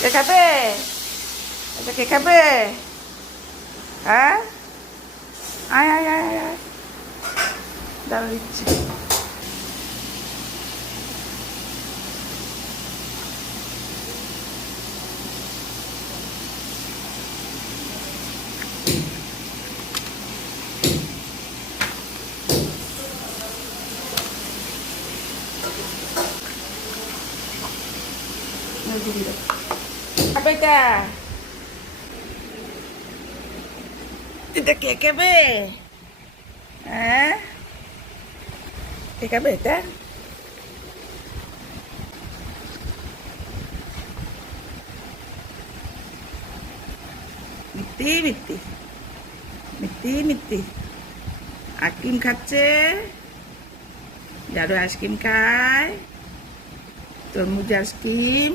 কে খাবে? এটা কে খাবে? হ্যাঁ, আয় আয় আয় আয় আয়। দাঁড়া দিচ্ছি। খাবে এটা? এটা কে খাবে? হ্যাঁ, কে খাবে এটা? মিত্তি মিত্তি মিত্তি মিত্তি আইসক্রিম খাচ্ছে। জারু আইসক্রিম খায়, তরমুজ আইসক্রিম।